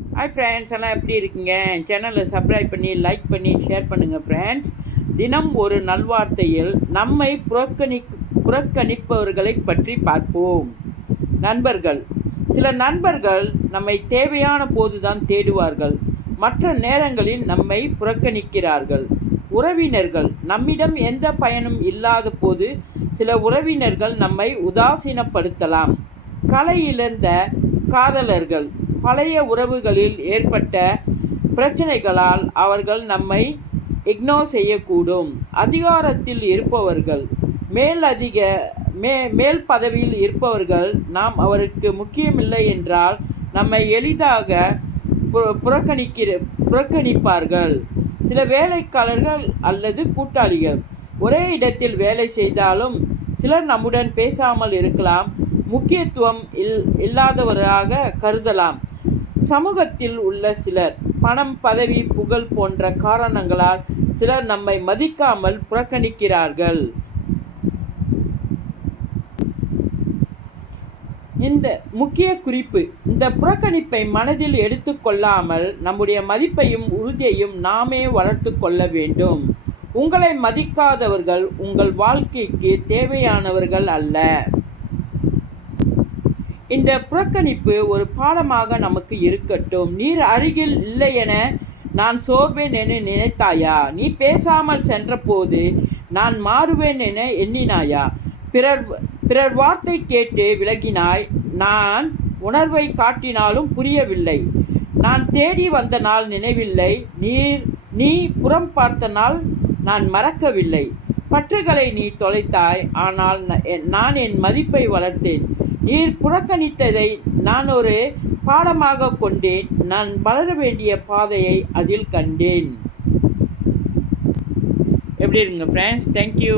Hi friends, எல்லாம் எப்படி இருக்கீங்க? சேனலை சப்ஸ்கிரைப் பண்ணி லைக் பண்ணி ஷேர் பண்ணுங்கள் ஃப்ரெண்ட்ஸ். தினம் ஒரு நல்வார்த்தையில் நம்மை புறக்கணிப்பவர்களை பற்றி பார்ப்போம். நண்பர்கள். சில நண்பர்கள் நம்மை தேவையான போதுதான் தேடுவார்கள், மற்ற நேரங்களில் நம்மை புறக்கணிக்கிறார்கள். உறவினர்கள். நம்மிடம் எந்த பயனும் இல்லாத போது சில உறவினர்கள் நம்மை உதாசீனப்படுத்தலாம். கலை இழந்த காதலர்கள். பழைய உறவுகளில் ஏற்பட்ட பிரச்சனைகளால் அவர்கள் நம்மை இக்னோர் செய்யக்கூடும். அதிகாரத்தில் இருப்பவர்கள். மேல் பதவியில் இருப்பவர்கள் நாம் அவருக்கு முக்கியமில்லை என்றால் நம்மை எளிதாக புறக்கணிப்பார்கள். சில வேலைக்காரர்கள் அல்லது கூட்டாளிகள். ஒரே இடத்தில் வேலை செய்தாலும் சிலர் நம்முடன் பேசாமல் இருக்கலாம், முக்கியத்துவம் இல்லாதவராக கருதலாம். சமூகத்தில் உள்ள சிலர். பணம், பதவி, புகழ் போன்ற காரணங்களால் சிலர் நம்மை மதிக்காமல் புறக்கணிக்கிறார்கள். இந்த முக்கிய குறிப்பு: இந்த புறக்கணிப்பை மனதில் எடுத்துக்கொள்ளாமல் நம்முடைய மதிப்பையும் உறுதியையும் நாமே வளர்த்து கொள்ள வேண்டும். உங்களை மதிக்காதவர்கள் உங்கள் வாழ்க்கைக்கு தேவையானவர்கள் அல்ல. இந்த புறக்கணிப்பு ஒரு பாடமாக நமக்கு இருக்கட்டும். நீர் அருகில் இல்லை என நான் சோர்வேன் என நினைத்தாயா? நீ பேசாமல் சென்றபோது நான் மாறுவேன் என எண்ணினாயா? பிறர் வார்த்தை கேட்டு விலகினாய். நான் உணர்வை காட்டினாலும் புரியவில்லை. நான் தேடி வந்த நாள் நினைவில்லை. நீ புறம் பார்த்த நாள் நான் மறக்கவில்லை. பற்றுகளை நீ தொலைத்தாய், ஆனால் நான் என் மதிப்பை வளர்த்தேன். நீர் புறக்கணித்ததை நான் ஒரு பாடமாக கொண்டேன். நான் வளர வேண்டிய பாதையை அதில் கண்டேன். எப்படி இருக்குங்க ஃப்ரெண்ட்ஸ்? தேங்க்யூ.